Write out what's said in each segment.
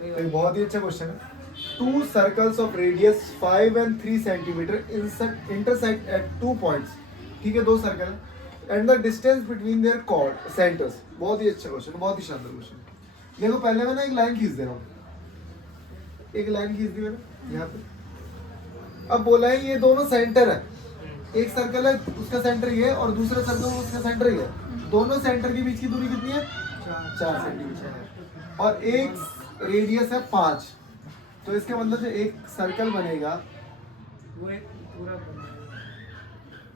तो ये बहुत ही अच्छा क्वेश्चन है। 2 circles of radius 5 and 3 centimetre intersect at 2 points. ठीक है, 2 circle and the distance between their chord centres. बहुत ही अच्छा क्वेश्चन, बहुत ही शानदार क्वेश्चन। देखो पहले मैं ना एक लाइन खींच दे रहा हूँ, एक लाइन खींच दी मैंने यहाँ पे। अब बोला है ये दोनों सेंटर है, एक सर्कल है उसका सेंटर ये और दूसरा सर्कल उसका सेंटर ये है। दोनों सेंटर के बीच की दूरी कितनी है? 4 सेंटीमीटर। और एक रेडियस है 5। तो इसके मतलब जो एक सर्कल बनेगा वो एक पूरा बनेगा,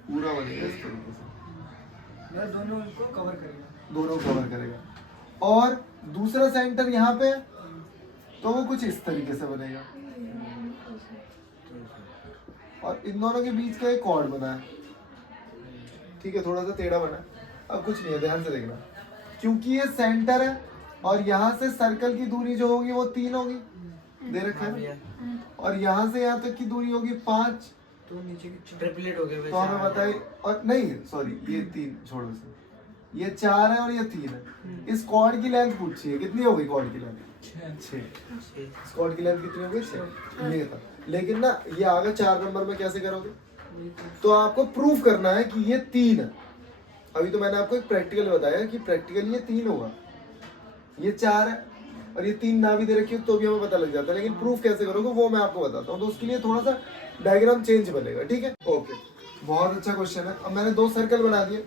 पूरा बनेगा इस तरीके से, मैं दोनों को कवर करेगा। दोनों कवर करेगा। और दूसरा सेंटर यहाँ पे, तो वो कुछ इस तरीके से बनेगा। और इन दोनों के बीच का एक कॉर्ड बना है, ठीक है, थोड़ा सा टेढ़ा बना है। अब कुछ नहीं है, ध्यान से देखना, क्योंकि ये सेंटर है और यहाँ से सर्कल की दूरी जो होगी वो 3 होगी, दे रखा है, और यहाँ से यहाँ तक की दूरी होगी 5। तो नीचे की ट्रिपलेट हो गया। तो हमें बताइए, और नहीं सॉरी ये 3 छोड़ो इसे, ये 4 है और ये 3 है। इस कॉर्ड की लेंथ पूछिए कितनी हो गई? कॉर्ड की लेंथ 6। इस कॉर्ड की लेंथ कितनी हो गई? 6। ये था, लेकिन ना ये आगे 4 नंबर में कैसे करोगे? तो आपको प्रूफ करना है कि ये 3 है। अभी तो मैंने आपको एक प्रैक्टिकल बताया कि प्रैक्टिकल ये 3 होगा, ये 4 है और ये 3 ना भी दे रखी हो तो भी हमें पता लग जाता है। लेकिन प्रूफ कैसे करोगे वो मैं आपको बताता हूँ, तो उसके लिए थोड़ा सा डायग्राम चेंज बनेगा, ठीक है? ओके, बहुत अच्छा क्वेश्चन है। अब मैंने 2 सर्कल बना दिए,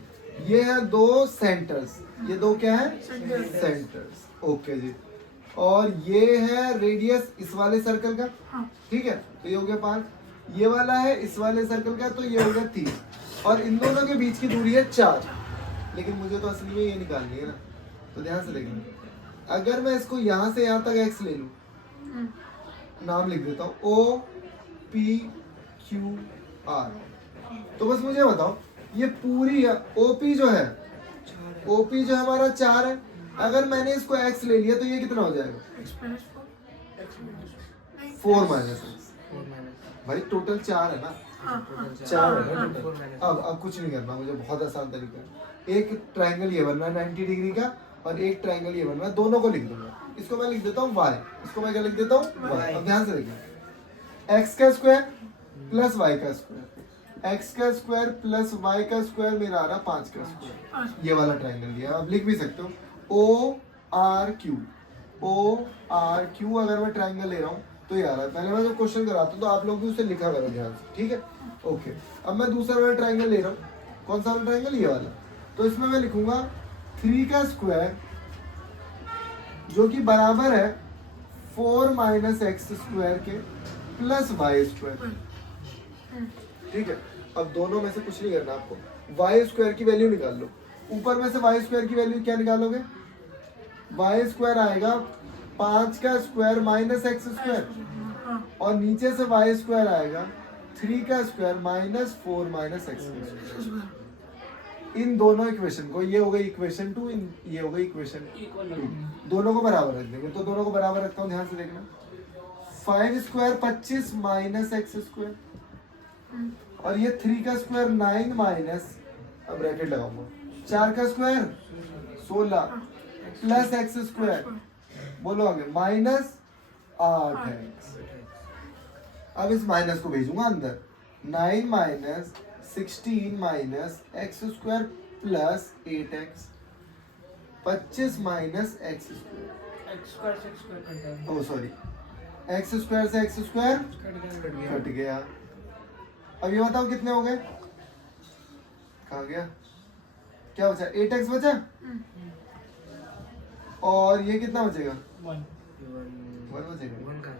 ये है 2 सेंटर्स, ये 2 क्या है? सेंटर्स। ओके जी। और ये है रेडियस इस वाले सर्कल का, ठीक है, तो ये हो गया 5। ये वाला है इस वाले सर्कल का, तो ये हो गया 3। और इन दोनों के बीच की दूरी है 4। लेकिन मुझे तो असली में ये निकालनी है ना, तो ध्यान से देखना। अगर मैं इसको यहाँ से यहाँ तक x ले लूँ, नाम लिख देता हूँ O P Q R, तो बस मुझे बताओ ये पूरी OP जो है, OP जो हमारा 4 है, अगर मैंने इसको x ले लिया तो ये कितना हो जाएगा? 4 माइनस x। भाई टोटल 4 है ना, 4 है ना टोटल। अब कुछ नहीं करना मुझे, बहुत आसान तरीका है। एक ट्रायंगल ये बनना है 90 डिग्री का और एक ट्रायंगल ये बनना है, दोनों को लिख दूंगा। इसको मैं लिख देता हूँ y, इसको मैं क्या लिख देता हूँ? y। अब ध्यान से देखिए, x का स्क्वायर प्लस y का स्क्वायर, x का स्क्वायर प्लस y का स्क्वायर मेरा आ रहा 5 का स्क्वायर। ये वाला ट्रायंगल लिया, आप लिख भी सकते हो O R Q। O R Q अगर मैं ट्रायंगल ले रहा हूँ तो ये आ रहा है। पहले मैं जो क्वेश्चन कराता हूँ तो आप लोग भी उसे लिखा करो ध्यान से, ठीक है? ओके, अब मैं दूसरा वाला ट्रायंगल ले रहा हूँ। कौन सा वाला ट्रायंगल? ये वाला। तो इसमें मैं लिखूंगा 3 का स्क्वायर जो कि बराबर है 4 माइनस एक्स स्क्वायर के प्लस वाई स्क्वायर, ठीक है? अब दोनों में से कुछ नहीं करना आपको, वाई स्क्वायर की वैल्यू निकाल लो। ऊपर में से वाई स्क्वायर की वैल्यू क्या निकालोगे? वाई स्क्वायर आएगा 5 का स्क्वायर माइनस एक्स स्क्वायर, और नीचे से वाई स्क्वायर आएगा 3 का square minus 4 minus x square. इन दोनों इक्वेशन को, ये हो गई इक्वेशन 2, ये हो गई इक्वेशन 2, दोनों को बराबर रख देंगे। तो दोनों को बराबर रखता हूँ, ध्यान से देखना। 5 स्क्वायर 25 माइनस एक्स स्क्वायर, और ये 3 का स्क्वायर 9 माइनस, अब ब्रैकेट लगाऊंगा, 4 का स्क्वायर 16 प्लस एक्स स्क्वायर, बोलो आगे, माइनस 8x। अब इस माइनस को भेजूंगा अंदर, 9 minus 16 minus x square plus 8x, 25 minus x square, oh sorry, x square से एक्स स्क्वायर कट गया। अब ये बताओ कितने हो गए? कहाँ गया? क्या बचा? 8x बचा, और ये कितना बचेगा? 1 बचेगा,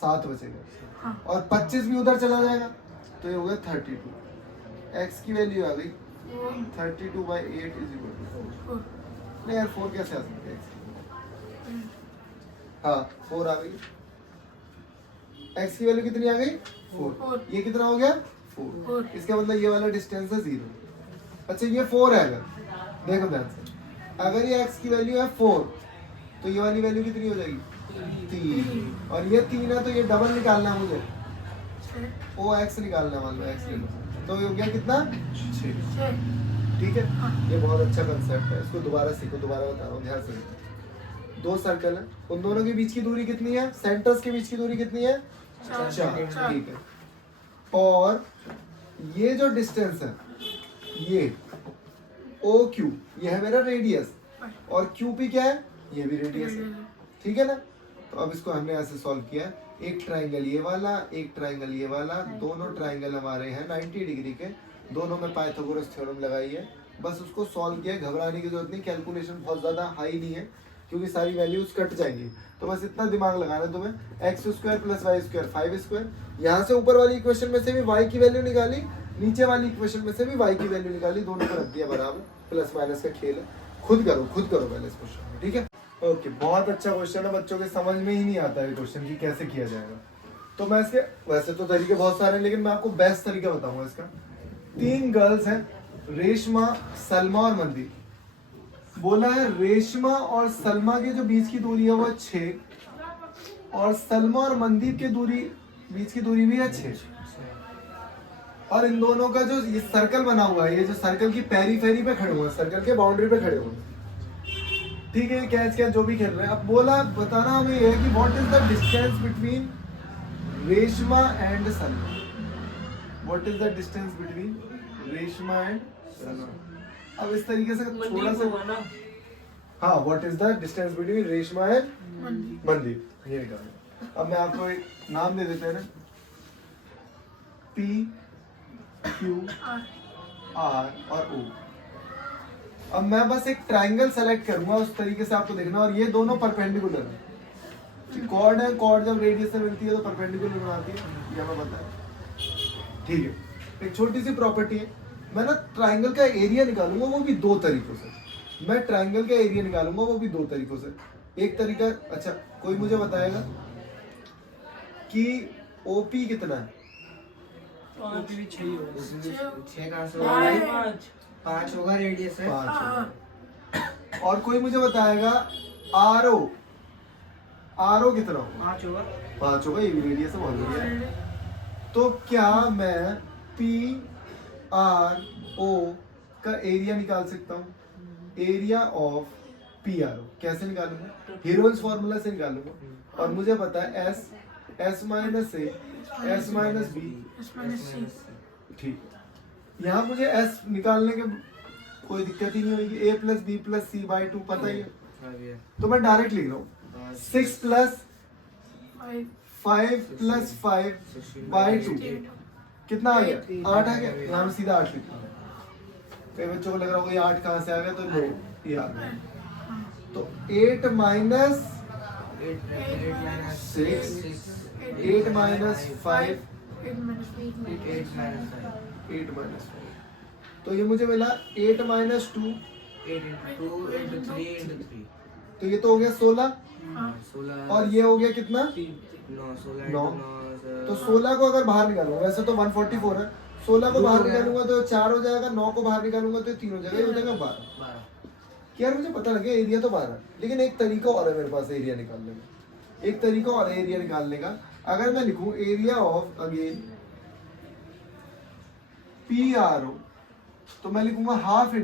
7 बचेगा, और 25 भी उधर चला जाएगा, तो ये हो गया 32। x की वैल्यू आ गई 32/8 इज इक्वल टू 4। नहीं यार 4 कैसे आ सकता है? हाँ 4 आ गई। x की वैल्यू कितनी आ गई? 4। ये कितना हो गया? 4। इसका मतलब ये वाला डिस्टेंस है 0। अच्छा ये 4 है, अगर देखो ध्यान से, अगर ये x की वैल्यू है 4 तो ये वाली वैल्यू कितनी हो जाएगी? 3। और ये 3 है तो ये डबल निकालना है मुझे, ओ एक्स निकालना है, मान लो x ले लो, तो ये हो गया कितना? 6। ठीक है, ये बहुत अच्छा कंसेप्ट है, इसको दोबारा सीखो, दोबारा बता रहा हूँ, ध्यान से देखो। दो सर्कल है, उन दोनों के बीच की दूरी कितनी है, सेंटर्स के बीच की दूरी कितनी है, 4, ठीक है। और ये जो डिस्टेंस है ये ओ क्यू, ये है मेरा रेडियस, और क्यू पी क्या है, ये भी रेडियस है, ठीक है ना। तो अब इसको हमने ऐसे सॉल्व किया, एक ट्राइंगल ये वाला, एक ट्राइंगल ये वाला, दोनों ट्राइंगल हमारे हैं 90 डिग्री के, दोनों में पाइथागोरस थ्योरम लगाई है, बस उसको सॉल्व किया है। घबराने की जरूरत नहीं, कैलकुलेशन बहुत ज़्यादा हाई नहीं है क्योंकि सारी वैल्यूज कट जाएंगी, तो बस इतना दिमाग लगाना है तुम्हें, X square plus Y square 5 square, यहाँ से ऊपर वाली इक्वेशन में से भी वाई की वैल्यू निकाली, नीचे वाली इक्वेशन में से भी वाई की वैल्यू निकाली, दोनों को रख दिया बराबर, प्लस माइनस का खेल है, खुद करो पहले इस क्वेश्चन में, ठीक है। ओके, बहुत अच्छा क्वेश्चन है, बच्चों के समझ में ही नहीं आता है क्वेश्चन की कैसे किया जाएगा। तो मैं इसके, वैसे तो तरीके बहुत सारे हैं लेकिन मैं आपको बेस्ट तरीका बताऊंगा इसका। 3 गर्ल्स हैं, रेशमा, सलमा और मंदी। बोला है रेशमा और सलमा के जो बीच की दूरी है वो 6, और सलमा और मंदीप के बीच की दूरी भी है 6, और इन दोनों का जो ये सर्कल बना हुआ है, ये जो सर्कल की पेरीफेरी पे खड़े हुए हैं, सर्कल के बाउंड्री पे खड़े हुए हैं, ठीक है, कैच जो भी खेल रहे हैं। अब बोला बताना हमें ये है कि what is the distance between Reshma and Salma, what is the distance between Reshma and Salma. अब इस तरीके से थोड़ा सा, हाँ, what is the distance between Reshma and Mandeep, ये निकालना। अब मैं आपको एक नाम दे देते हैं ना, पी क्यू आर और ओ। अब मैं बस एक ट्राइंगल सेलेक्ट करूंगा, उस तरीके से आपको देखना, और ये दोनों परपेंडिकुलर है, कॉर्ड है, कॉर्ड जब रेडियस से मिलती है तो परपेंडिकुलर बनाती है, ये हमें पता है, ठीक है। एक छोटी सी प्रॉपर्टी है, मैं ना ट्राइंगल का एरिया निकालूंगा वो भी 2 तरीकों से, मैं ट्राइंगल का एरिया निकालूंगा वो भी 2 तरीकों से। एक तरीका, अच्छा कोई मुझे बताएगा कि ओपी कितना है, 5 होगा, रेडियस है 5, और कोई मुझे बताएगा आर ओ कितना होगा, 5 होगा, ये भी रेडियस है, बहुत बढ़िया। तो क्या मैं पी आर ओ का एरिया निकाल सकता हूँ, area of P R O कैसे निकालूंगा, हीरोन्स फॉर्मूला से निकालूंगा, और मुझे पता है एस माइनस ए, एस माइनस बी, ठीक। यहाँ मुझे एस निकालने के कोई दिक्कत ही नहीं होगी, A plus B plus C by 2 पता ही है, तो मैं डायरेक्ट लिख रहा हूँ 6 प्लस 5 प्लस 5 बाई 2, कितना आ गया, 8 आ गया, यहाँ में सीधा 8 लिखता हूँ। कई बच्चों को लग रहा होगा ये 8 कहाँ से आ गया, तो लो ये आ गया, तो 8 माइनस 6, 8 माइनस 5, 8 माइनस 5, तो ये मुझे मिला 8 माइनस 2, 3 तो ये तो हो गया 16, और ये हो गया कितना, 9। तो 16 को अगर बाहर निकालूंगा, वैसे तो 144 है, 16 को बाहर निकालूंगा तो 4 हो जाएगा, 9 को बाहर निकालूंगा तो 3 हो जाएगा, ये हो जाएगा 12। यार मुझे पता लगे एरिया तो 12, लेकिन एक तरीका और है मेरे पास एरिया निकालने का, एक तरीका और है एरिया निकालने का। अगर मैं लिखूं area of again P R O, तो मैं लिखूंगा हाफ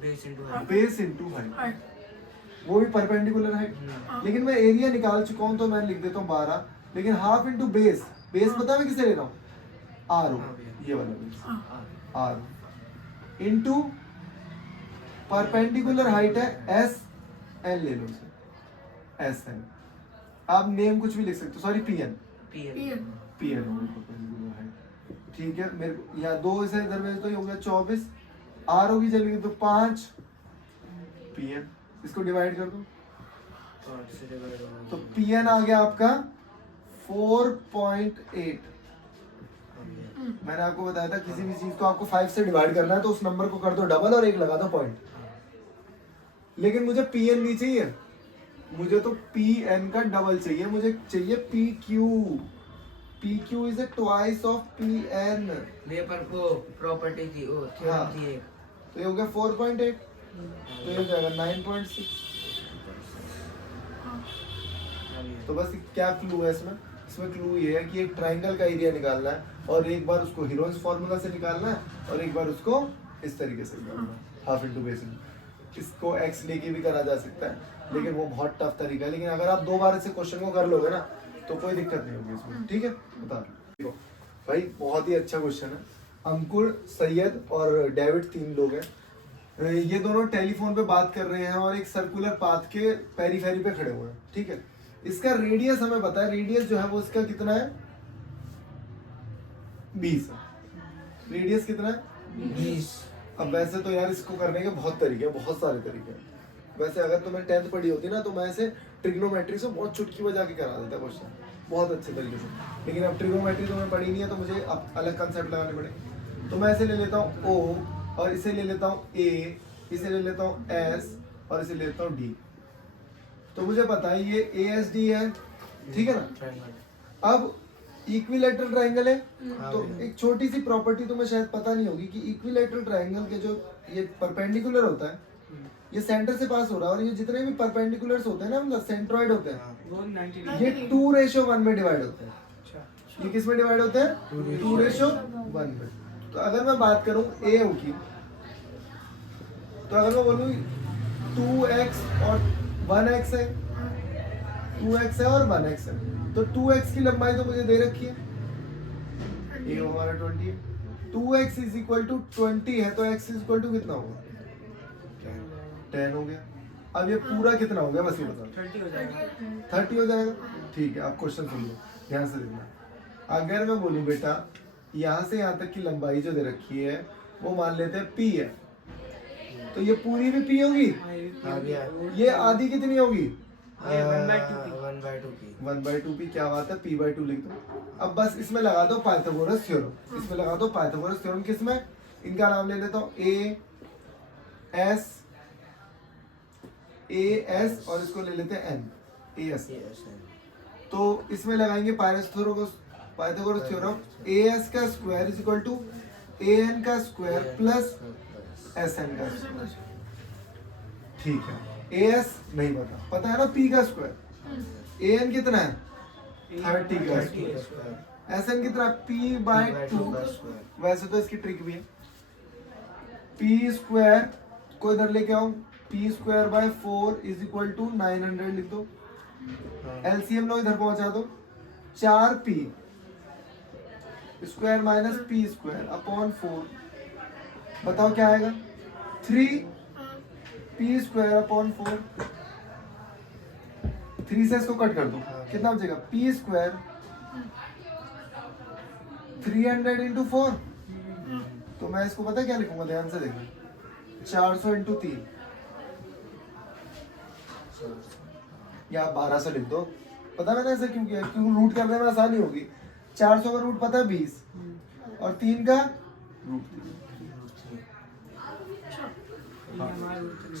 बेस इंटू हाइट, वो भी परपेंडिकुलर है, लेकिन मैं एरिया निकाल चुका हूं तो मैं लिख देता हूँ 12, लेकिन हाफ इंटू बेस पता है मैं किसे ले रहा हूँ, आर ओ, ये वाला base R into perpendicular height है एस एन, ले लो इसे एस एन, आप नेम कुछ भी लिख सकते हो, sorry P N perpendicular height, ठीक है। मेरे को यहाँ 2 इसे इधर में तो ये हो गया 24, आर होगी चलेगी तो 5 पी एन, इसको डिवाइड कर दो तो पी एन आ गया आपका 4.8। मैंने आपको बताया था किसी भी चीज को आपको 5 से डिवाइड करना है तो उस नंबर को कर दो डबल और 1 लगा दो पॉइंट, लेकिन मुझे पी एन नहीं चाहिए, मुझे तो पी एन का डबल चाहिए, मुझे चाहिए P Q is a twice of P N, ये पर को प्रॉपर्टी थी, ओ थ्योरम थी एक, तो ये हो गया 4.8, तो ये हो जाएगा 9.6। तो बस क्या क्लू है इसमें क्लू ये है कि एक ट्राइंगल का एरिया निकालना है, और एक बार उसको हीरोन्स फॉर्मूला से निकालना है, और एक बार उसको इस तरीके से निकालना है, हाफ इंटू बेस। इसको x लेके भी करा जा सकता है, लेकिन वो बहुत टफ तरीका है। लेकिन अगर आप 2 बार इसे क्वेश्चन को कर लोगे ना तो कोई दिक्कत नहीं होगी इसमें, ठीक है। बता देखो भाई, बहुत ही अच्छा क्वेश्चन है। अंकुर, सैयद और डेविड 3 लोग हैं। ये दोनों टेलीफोन पे बात कर रहे हैं और एक सर्कुलर पाथ के पेरीफेरी पे खड़े हुए हैं, ठीक है। इसका रेडियस हमें पता है, रेडियस जो है वो इसका कितना है, 20 है। रेडियस कितना है, 20। अब वैसे तो यार इसको करने के बहुत तरीके हैं, बहुत सारे तरीके हैं। वैसे अगर तुम्हें 10th पढ़ी होती ना तो मैं इसे ट्रिग्नोमेट्री से बहुत चुटकी बजा के करा देता क्वेश्चन, बहुत अच्छे तरीके से। लेकिन अब ट्रिग्नोमेट्री तुम्हें पढ़ी नहीं है तो मुझे अब अलग कंसेप्ट लगाने पड़ेंगे। तो मैं इसे ले लेता हूँ O, और इसे ले लेता हूँ A, इसे ले लेता हूँ S, और इसे ले लेता हूँ D। तो मुझे पता है ये ASD है, ठीक है ना। अब इक्विलैटरल ट्रायंगल है, तो एक छोटी सी प्रॉपर्टी तुम्हें शायद पता नहीं होगी कि इक्विलैटरल ट्रायंगल के जो ये परपेंडिकुलर होता है, ये सेंटर से पास हो रहा है, और ये जितने भी परपेंडिकुलर्स होते हैं ना, मतलब सेंट्रॉइड होते हैं, वो 90 ये 2:1 में डिवाइड होते हैं। ये किस में डिवाइड होते हैं, 2:1 में। तो अगर मैं बात करूं A की, तो अगर मैं बोलूं 2x और 1x है, 2x है और 1x है, तो 2x की लंबाई तो मुझे दे रखी है, ये हमारा 20 है। 2x इज इक्वल टू 20 है, तो x इज इक्वल टू कितना होगा, 10 हो गया। अब ये पूरा कितना हो गया, बस ये बताओ। 30 हो जाएगा। 30 हो जाएगा, ठीक है। आप क्वेश्चन सुन लो, ध्यान से देखना। अगर मैं बोलूं बेटा यहाँ से यहाँ तक की लंबाई जो दे रखी है वो मान लेते हैं p है, तो ये पूरी भी p होगी, हाँ भैया, ये आधी कितनी होगी, 1/2 की। 1/2p। क्या बात है, p/2 लिख दो। अब बस इसमें लगा दो पाइथागोरस थ्योरम, इसमें लगा दो पाइथागोरस थ्योरम। किसमें, इनका नाम ले लेता हूँ AS और इसको ले लेते हैं N, AS। तो इसमें लगाएंगे पाइथागोरस थ्योरम, AS का square is equal to AN का स्क्वायर प्लस SN का स्क्वायर, ठीक है। AS नहीं पता है ना, P का स्क्वायर, AN कितना है 30 का स्क्वायर, SN कितना P/2। वैसे तो इसकी ट्रिक भी है, P स्क्वायर को इधर लेके आओ, P²/4 इज इक्वल टू 900 लिख दो। LCM लो, इधर पहुंचा दो, 4p square minus p square upon 4। बताओ क्या आएगा, 3p स्क्वायर अपॉन 4। 3 से इसको कट कर दो, कितना बचेगा, p स्क्वायर 300 इंटू 4। तो मैं इसको पता क्या लिखूंगा, ध्यान से देखना, 400 इंटू 3 या 1200 लिख दो। पता मैंने ऐसा क्यों किया, क्योंकि रूट करने में आसानी होगी। 400 का रूट पता है 20, और 3 का रूट 3।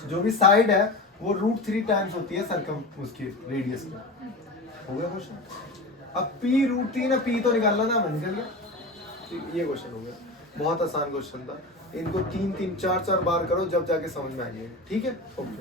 जो भी साइड है वो √3 टाइम्स होती है सर्कम उसकी रेडियस में। हो गया क्वेश्चन। अब p√3 है, p तो निकालना था, मैं निकल गया। तो ये क्वेश्चन हो गया, बहुत आसान क्वेश्चन था। इनको 3-3, 4-4 बार करो, जब जाके समझ में आएंगे, ठीक है। ओके।